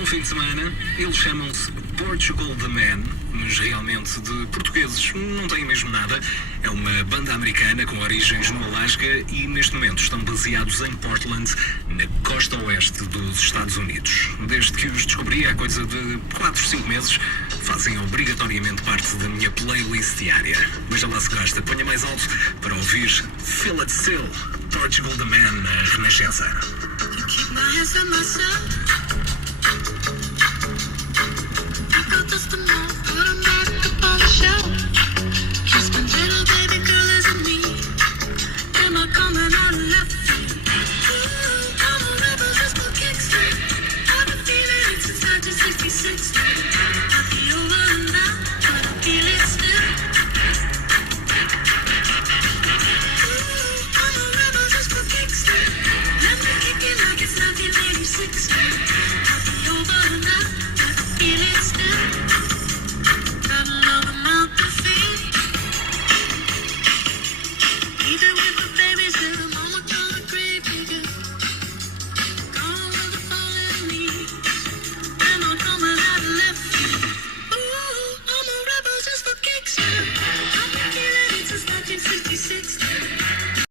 bom fim de semana. Eles chamam-se Portugal The Man, mas realmente de portugueses não têm mesmo nada. É uma banda americana com origens no Alasca e neste momento estão baseados em Portland, na costa oeste dos Estados Unidos. Desde que os descobri há coisa de 4, 5 meses, fazem obrigatoriamente parte da minha playlist diária. Veja lá se gosta, ponha mais alto para ouvir Feel It Still, Portugal The Man na Renascença. Keep my hands on myself. I got this enough, but I'm back up on the shelf. Just my little baby girl isn't me. Am I coming out of left field? I'm a rebel, just for kicks. I've been feeling it since 1966.